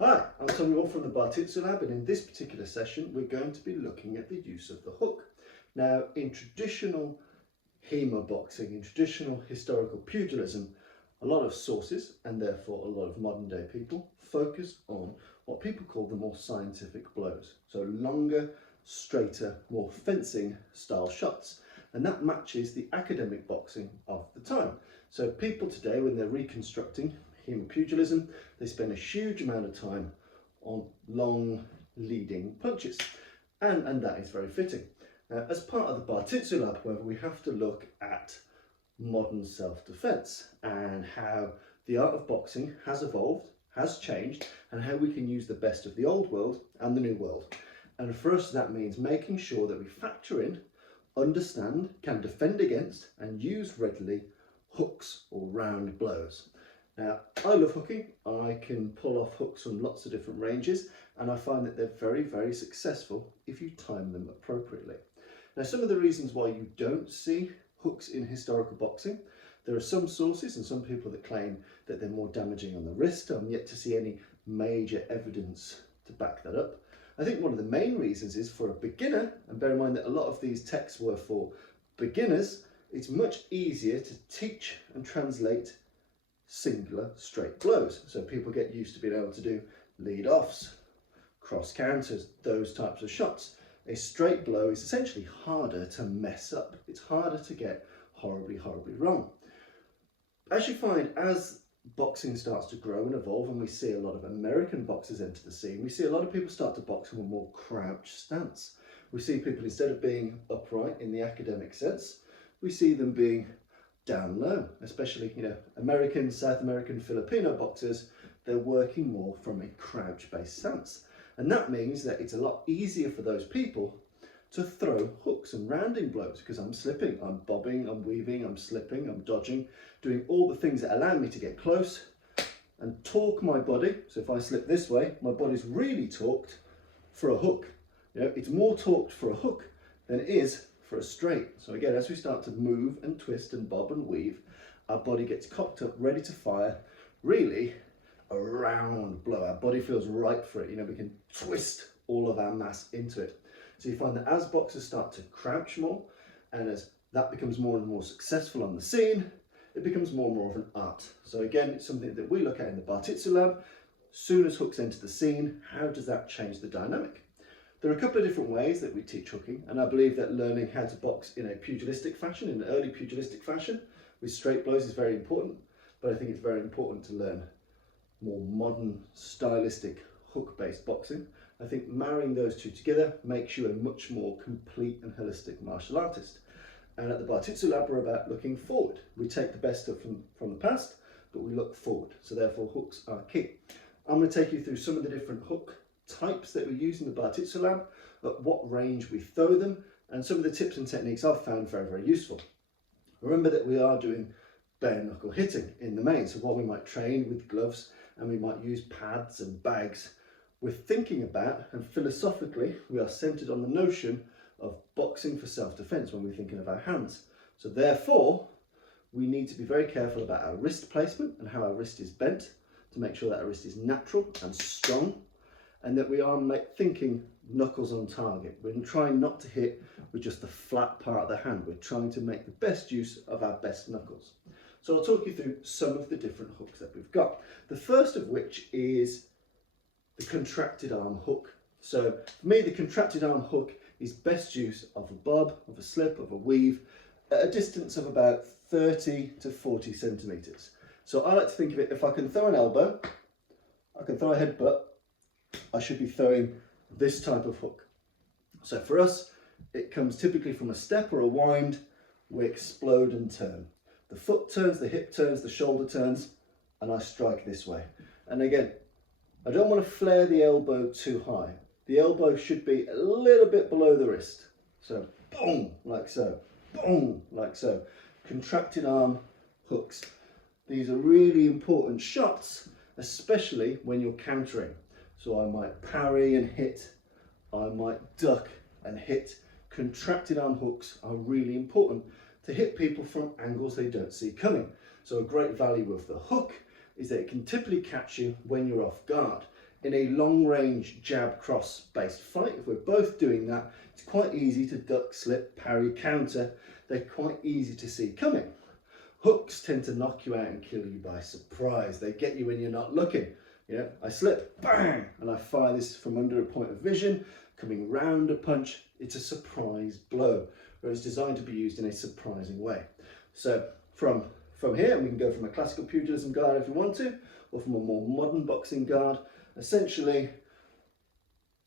Hi, I'm Tommy from the Bartitsu Lab, and in this particular session we're going to be looking at the use of the hook. Now, in traditional Hema boxing, in traditional historical pugilism, a lot of sources, and therefore a lot of modern day people, focus on what people call the more scientific blows. So longer, straighter, more fencing style shots. And that matches the academic boxing of the time. So people today, when they're reconstructing Hema pugilism, they spend a huge amount of time on long leading punches, and that is very fitting. As part of the Bartitsu Lab, however, we have to look at modern self-defense and how the art of boxing has evolved, has changed, and how we can use the best of the old world and the new world. And for us, that means making sure that we factor in, understand, can defend against, and use readily hooks or round blows. Now, I love hooking. I can pull off hooks from lots of different ranges, and I find that they're very, very successful if you time them appropriately. Now, some of the reasons why you don't see hooks in historical boxing, there are some sources and some people that claim that they're more damaging on the wrist. I'm yet to see any major evidence to back that up. I think one of the main reasons is for a beginner, and bear in mind that a lot of these texts were for beginners, it's much easier to teach and translate singular straight blows. So people get used to being able to do lead offs, cross counters, those types of shots. A straight blow is essentially harder to mess up. It's harder to get horribly, horribly wrong. As you find, as boxing starts to grow and evolve, and we see a lot of American boxers enter the scene, we see a lot of people start to box from a more crouched stance. We see people, instead of being upright in the academic sense, we see them being down low, especially, American, South American, Filipino boxers, they're working more from a crouch-based stance. And that means that it's a lot easier for those people to throw hooks and rounding blows, because I'm slipping, I'm bobbing, I'm weaving, I'm slipping, I'm dodging, doing all the things that allow me to get close and torque my body. So if I slip this way, my body's really torqued for a hook. It's more torqued for a hook than it is for a straight. So again, as we start to move and twist and bob and weave, our body gets cocked up, ready to fire, really a round blow. Our body feels right for it. We can twist all of our mass into it. So you find that as boxers start to crouch more, and as that becomes more and more successful on the scene, it becomes more and more of an art. So again, it's something that we look at in the Bartitsu Lab. Soon as hooks enter the scene, how does that change the dynamic? There are a couple of different ways that we teach hooking, and I believe that learning how to box in a pugilistic fashion, in an early pugilistic fashion, with straight blows is very important, but I think it's very important to learn more modern, stylistic, hook-based boxing. I think marrying those two together makes you a much more complete and holistic martial artist. And at the Bartitsu Lab, we're about looking forward. We take the best stuff from the past, but we look forward. So therefore, hooks are key. I'm going to take you through some of the different hook types that we use in the Bartitsu Lab, at what range we throw them, and some of the tips and techniques I've found very, very useful. Remember that we are doing bare knuckle hitting in the main, so while we might train with gloves and we might use pads and bags, we're thinking about, and philosophically we are centered on the notion of boxing for self-defense when we're thinking of our hands. So therefore we need to be very careful about our wrist placement and how our wrist is bent to make sure that our wrist is natural and strong, and that we are thinking knuckles on target. We're trying not to hit with just the flat part of the hand. We're trying to make the best use of our best knuckles. So I'll talk you through some of the different hooks that we've got. The first of which is the contracted arm hook. So for me, the contracted arm hook is best use of a bob, of a slip, of a weave, at a distance of about 30 to 40 centimeters. So I like to think of it, if I can throw an elbow, I can throw a headbutt, I should be throwing this type of hook. So for us, it comes typically from a step or a wind. We explode and turn. The foot turns, the hip turns, the shoulder turns, and I strike this way. And again, I don't want to flare the elbow too high. The elbow should be a little bit below the wrist. So boom, like so, boom, like so. Contracted arm hooks. These are really important shots, especially when you're countering. So I might parry and hit, I might duck and hit. Contracted arm hooks are really important to hit people from angles they don't see coming. So a great value of the hook is that it can typically catch you when you're off guard. in a long range jab cross based fight, if we're both doing that, it's quite easy to duck, slip, parry, counter. They're quite easy to see coming. Hooks tend to knock you out and kill you by surprise. They get you when you're not looking. You know, I slip, bang, and I fire this from under a point of vision, coming round a punch. It's a surprise blow, where it's designed to be used in a surprising way. So from here, we can go from a classical pugilism guard if you want to, or from a more modern boxing guard. Essentially,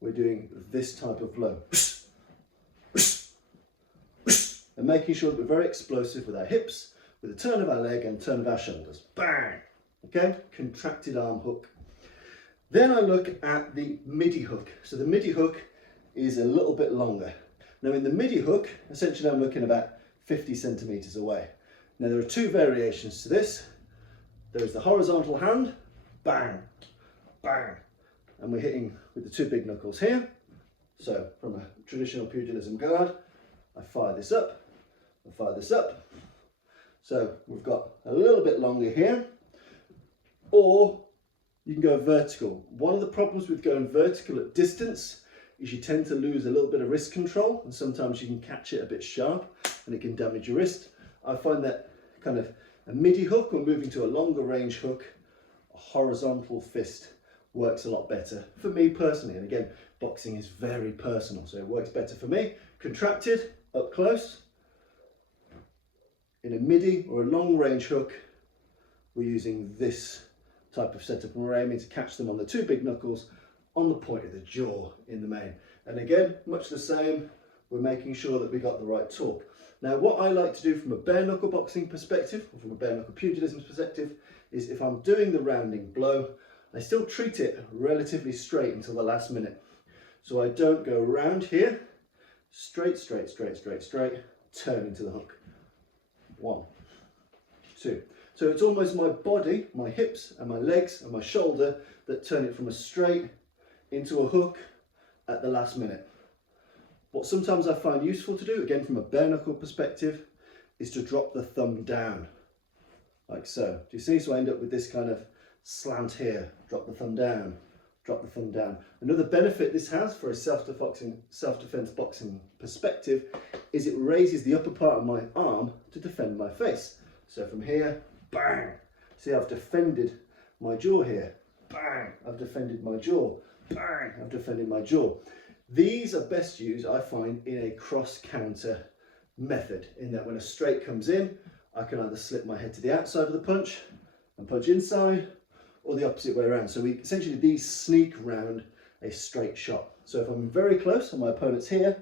we're doing this type of blow. And making sure that we're very explosive with our hips, with a turn of our leg and turn of our shoulders. Bang! Okay, contracted arm hook. Then I look at the MIDI hook. So the MIDI hook is a little bit longer. Now in the MIDI hook, essentially I'm looking about 50 centimeters away. Now there are two variations to this. There is the horizontal hand, bang, bang, and we're hitting with the two big knuckles here. So from a traditional pugilism guard, I fire this up, I fire this up. So we've got a little bit longer here, or you can go vertical. One of the problems with going vertical at distance is you tend to lose a little bit of wrist control, and sometimes you can catch it a bit sharp and it can damage your wrist. I find that kind of a MIDI hook, or moving to a longer range hook, a horizontal fist works a lot better for me personally. And again, boxing is very personal, so it works better for me. Contracted, up close. In a MIDI or a long range hook, we're using this type of setup, and we're aiming to catch them on the two big knuckles on the point of the jaw in the main. And again, much the same, we're making sure that we got the right torque. Now what I like to do from a bare knuckle boxing perspective, or from a bare knuckle pugilism perspective, is if I'm doing the rounding blow, I still treat it relatively straight until the last minute. So I don't go around here, straight, straight, straight, straight, straight, turn into the hook. 1, 2. So it's almost my body, my hips and my legs and my shoulder that turn it from a straight into a hook at the last minute. What sometimes I find useful to do, again from a bare knuckle perspective, is to drop the thumb down, like so. Do you see? So I end up with this kind of slant here, drop the thumb down, drop the thumb down. Another benefit this has for a self-defense boxing perspective is it raises the upper part of my arm to defend my face. So from here, bang, see I've defended my jaw here, bang, I've defended my jaw, bang, I've defended my jaw. These are best used, I find, in a cross-counter method, in that when a straight comes in, I can either slip my head to the outside of the punch and punch inside, or the opposite way around. So essentially these sneak round a straight shot. So if I'm very close and my opponent's here,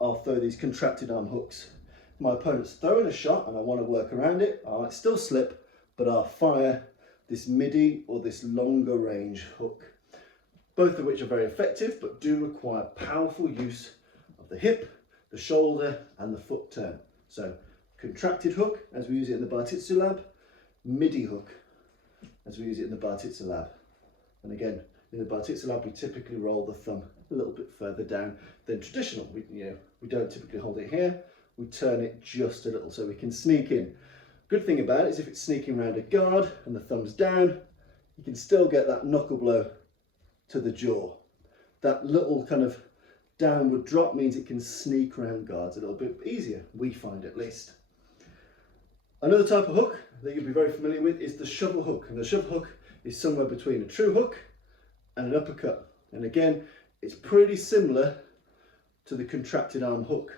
I'll throw these contracted arm hooks. If my opponent's throwing a shot and I want to work around it, I might still slip, but I'll fire this MIDI or this longer range hook. Both of which are very effective, but do require powerful use of the hip, the shoulder, and the foot turn. So contracted hook, as we use it in the Bartitsu Lab, MIDI hook, as we use it in the Bartitsu Lab. And again, in the Bartitsu Lab, we typically roll the thumb a little bit further down than traditional. We don't typically hold it here, we turn it just a little so we can sneak in. Good thing about it is if it's sneaking around a guard and the thumb's down, you can still get that knuckle blow to the jaw. That little kind of downward drop means it can sneak around guards a little bit easier, we find at least. Another type of hook that you'll be very familiar with is the shovel hook. And the shovel hook is somewhere between a true hook and an uppercut. And again, it's pretty similar to the contracted arm hook.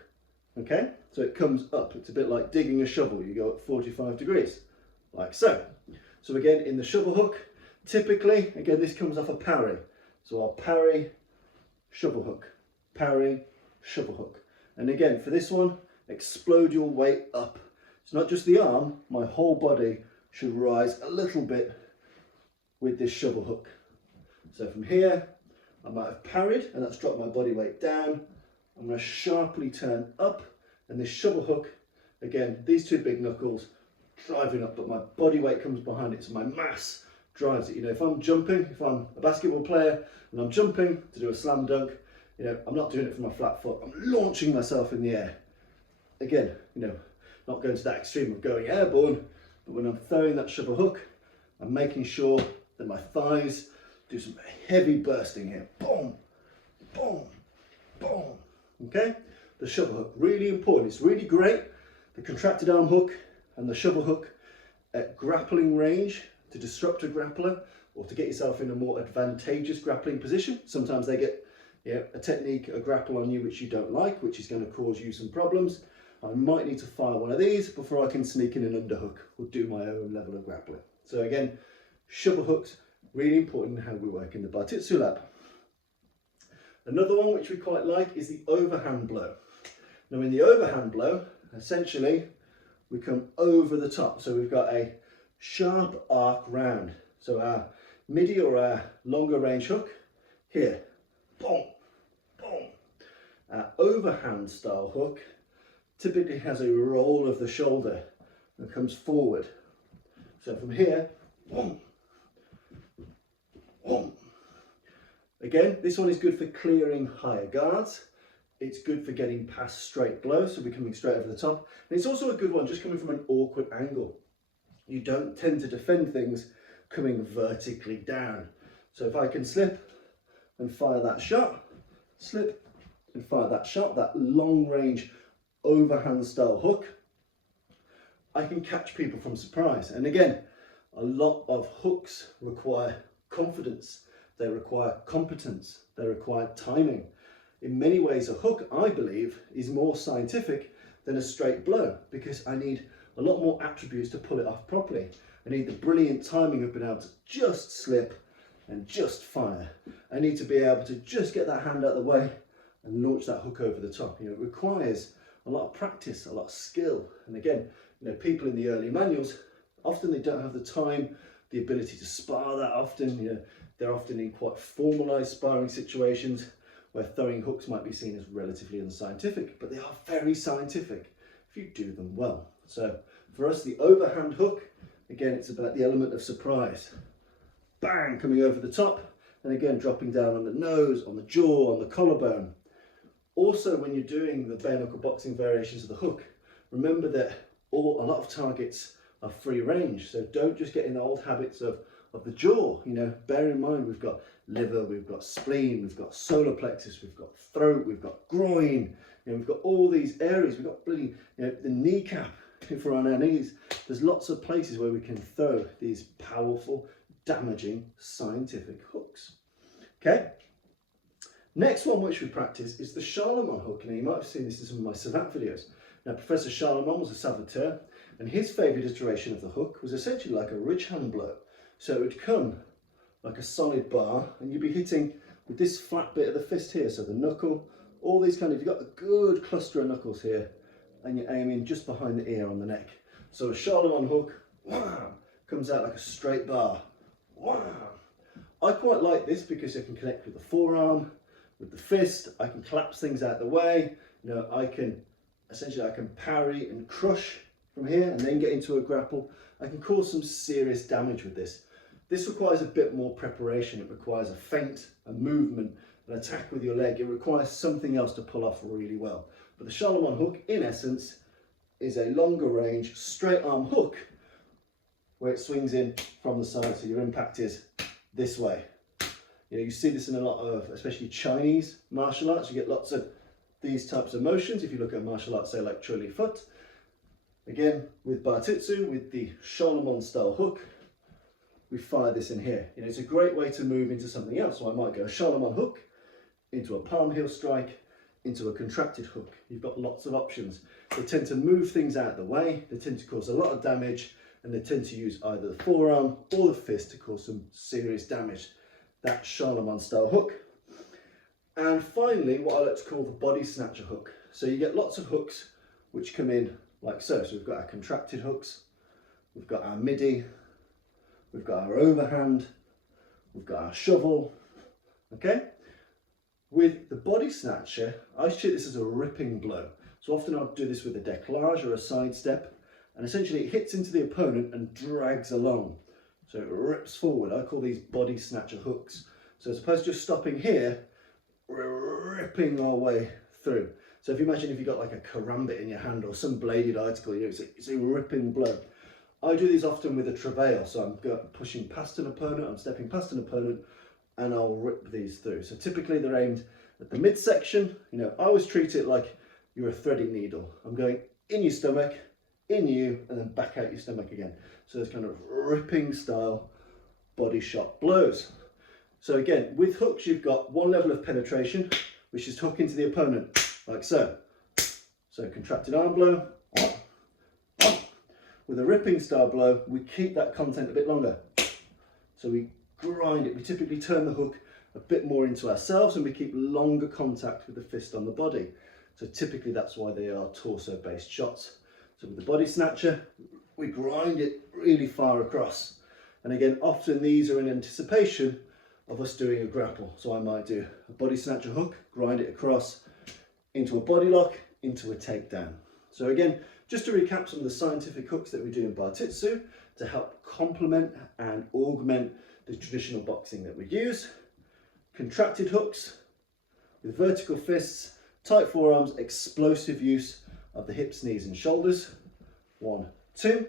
Okay, so it comes up. It's a bit like digging a shovel. You go at 45 degrees, like so. So again, in the shovel hook, typically, again, this comes off a parry. So I'll parry, shovel hook, parry, shovel hook. And again, for this one, explode your weight up. It's not just the arm, my whole body should rise a little bit with this shovel hook. So from here, I might have parried, and that's dropped my body weight down. I'm going to sharply turn up, and this shovel hook, again, these two big knuckles driving up, but my body weight comes behind it, so my mass drives it. If I'm jumping, if I'm a basketball player and I'm jumping to do a slam dunk, I'm not doing it from my flat foot, I'm launching myself in the air. Again, not going to that extreme of going airborne, but when I'm throwing that shovel hook, I'm making sure that my thighs do some heavy bursting here. Boom, boom, boom. Okay? The shovel hook, really important. It's really great. The contracted arm hook and the shovel hook at grappling range to disrupt a grappler or to get yourself in a more advantageous grappling position. Sometimes they get a technique, a grapple on you which you don't like, which is going to cause you some problems. I might need to fire one of these before I can sneak in an underhook or do my own level of grappling. So again, shovel hooks, really important in how we work in the Bartitsu Lab. Another one which we quite like is the overhand blow. Now in the overhand blow, essentially we come over the top. So we've got a sharp arc round. So our MIDI or our longer range hook here, boom, boom. Our overhand style hook typically has a roll of the shoulder and comes forward. So from here, boom, boom. Again, this one is good for clearing higher guards. It's good for getting past straight blows, so we're coming straight over the top. And it's also a good one just coming from an awkward angle. You don't tend to defend things coming vertically down. So if I can slip and fire that shot, slip and fire that shot, that long range overhand style hook, I can catch people from surprise. And again, a lot of hooks require confidence, they require competence, they require timing. In many ways, a hook, I believe, is more scientific than a straight blow because I need a lot more attributes to pull it off properly. I need the brilliant timing of being able to just slip and just fire. I need to be able to just get that hand out of the way and launch that hook over the top. It requires a lot of practice, a lot of skill. And again, people in the early manuals, often they don't have the time, the ability to spar that often. They're often in quite formalized sparring situations where throwing hooks might be seen as relatively unscientific, but they are very scientific if you do them well. So for us, the overhand hook, again, it's about the element of surprise. Bang, coming over the top, and again, dropping down on the nose, on the jaw, on the collarbone. Also, when you're doing the bare knuckle boxing variations of the hook, remember that a lot of targets are free range. So don't just get in the old habits of the jaw. Bear in mind, we've got liver, we've got spleen, we've got solar plexus, we've got throat, we've got groin, we've got all these areas, we've got bloody, the kneecap if we're on our knees. There's lots of places where we can throw these powerful, damaging, scientific hooks. Okay. Next one which we practice is the Charlemagne hook. Now you might have seen this in some of my savate videos. Now Professor Charlemagne was a saboteur, and his favourite iteration of the hook was essentially like a ridge hand blow. So it would come like a solid bar, and you'd be hitting with this flat bit of the fist here, so the knuckle, all these you've got a good cluster of knuckles here, and you're aiming just behind the ear on the neck. So a Charlemagne hook, wow, comes out like a straight bar. Wow. I quite like this because I can connect with the forearm, with the fist. I can collapse things out the way. I can parry and crush from here and then get into a grapple. I can cause some serious damage with this. This requires a bit more preparation. It requires a feint, a movement, an attack with your leg. It requires something else to pull off really well. But the Charlemagne hook, in essence, is a longer range, straight arm hook where it swings in from the side. So your impact is this way. You see this in a lot of, especially Chinese martial arts. You get lots of these types of motions. If you look at martial arts, say like Truly Foot. Again, with Bartitsu, with the Charlemagne style hook, we fire this in here. It's a great way to move into something else. So I might go Charlemagne hook, into a palm heel strike, into a contracted hook. You've got lots of options. They tend to move things out of the way. They tend to cause a lot of damage, and they tend to use either the forearm or the fist to cause some serious damage. That Charlemagne style hook. And finally, what I like to call the body snatcher hook. So you get lots of hooks which come in like so. So we've got our contracted hooks, we've got our MIDI, we've got our overhand, we've got our shovel. Okay. With the body snatcher, I treat this as a ripping blow. So often I'll do this with a décollage or a sidestep, and essentially it hits into the opponent and drags along. So it rips forward. I call these body snatcher hooks. So as opposed to just stopping here, we're ripping our way through. So if you imagine if you've got like a karambit in your hand or some bladed article, it's a ripping blow. I do these often with a travail. So I'm pushing past an opponent, I'm stepping past an opponent, and I'll rip these through. So typically they're aimed at the midsection. You know, I always treat it like you're a threading needle. I'm going in your stomach, in you, and then back out your stomach again. So there's kind of ripping style body shot blows. So again, with hooks, you've got one level of penetration, which is hook into the opponent, like so. So contracted arm blow. With a ripping style blow, we keep that content a bit longer. So we grind it. We typically turn the hook a bit more into ourselves and we keep longer contact with the fist on the body. So typically that's why they are torso-based shots. So with the body snatcher, we grind it really far across. And again, often these are in anticipation of us doing a grapple. So I might do a body snatcher hook, grind it across into a body lock, into a takedown. So again, just to recap some of the scientific hooks that we do in Bartitsu to help complement and augment the traditional boxing that we use. Contracted hooks with vertical fists, tight forearms, explosive use of the hips, knees and shoulders. 1, 2.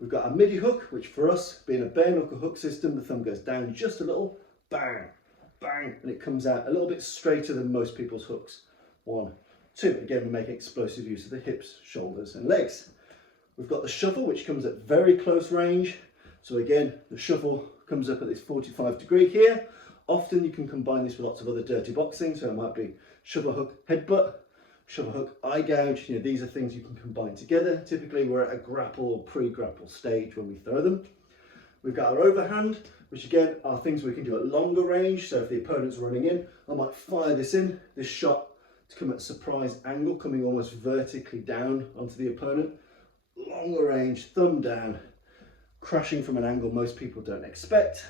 We've got a MIDI hook, which for us, being a bare knuckle hook system, the thumb goes down just a little, bang, bang, and it comes out a little bit straighter than most people's hooks. 1, 2. Again, we make explosive use of the hips, shoulders and legs. We've got the shuffle, which comes at very close range. So again, the shuffle comes up at this 45 degree here. Often you can combine this with lots of other dirty boxing. So it might be shuffle hook headbutt, shuffle hook eye gouge. You know, these are things you can combine together. Typically we're at a grapple or pre-grapple stage when we throw them. We've got our overhand, which again are things we can do at longer range. So if the opponent's running in, I might fire this shot to come at a surprise angle, coming almost vertically down onto the opponent. Longer range, thumb down, crashing from an angle most people don't expect.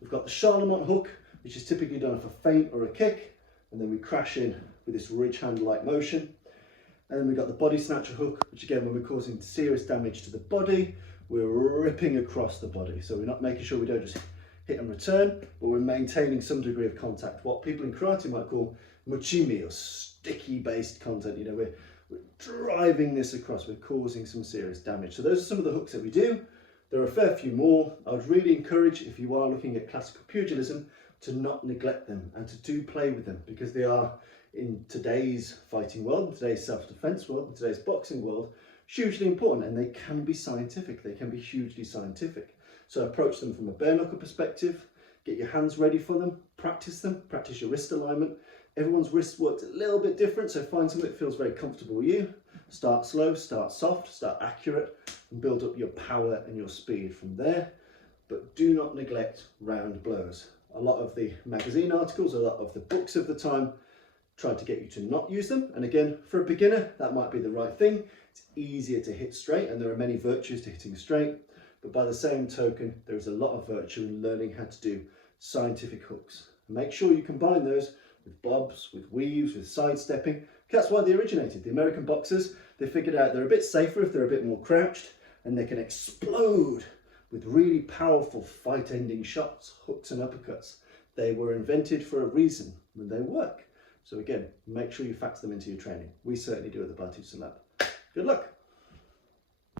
We've got the Charlemont hook, which is typically done for a feint or a kick, and then we crash in with this ridge hand-like motion. And then we've got the body snatcher hook, which again, when we're causing serious damage to the body, we're ripping across the body. So we're not making sure we don't just hit and return, but we're maintaining some degree of contact. What people in karate might call mochimi, or sticky based content. You know, we're driving this across, we're causing some serious damage. So those are some of the hooks that we do. There are a fair few more. I would really encourage, if you are looking at classical pugilism, to not neglect them and to do play with them, because they are, in today's fighting world, in today's self-defense world, in today's boxing world, hugely important, and they can be scientific. They can be hugely scientific. So approach them from a bare knuckle perspective, get your hands ready for them, practice your wrist alignment. Everyone's wrist works a little bit different, so find something that feels very comfortable with you. Start slow, start soft, start accurate, and build up your power and your speed from there. But do not neglect round blows. A lot of the magazine articles, a lot of the books of the time try to get you to not use them. And again, for a beginner, that might be the right thing. It's easier to hit straight, and there are many virtues to hitting straight. But by the same token, there is a lot of virtue in learning how to do scientific hooks. Make sure you combine those with bobs, with weaves, with sidestepping. That's why they originated. The American boxers, they figured out they're a bit safer if they're a bit more crouched, and they can explode with really powerful fight-ending shots, hooks and uppercuts. They were invented for a reason, and they work. So again, make sure you factor them into your training. We certainly do at the Bartitsu Lab. Good luck.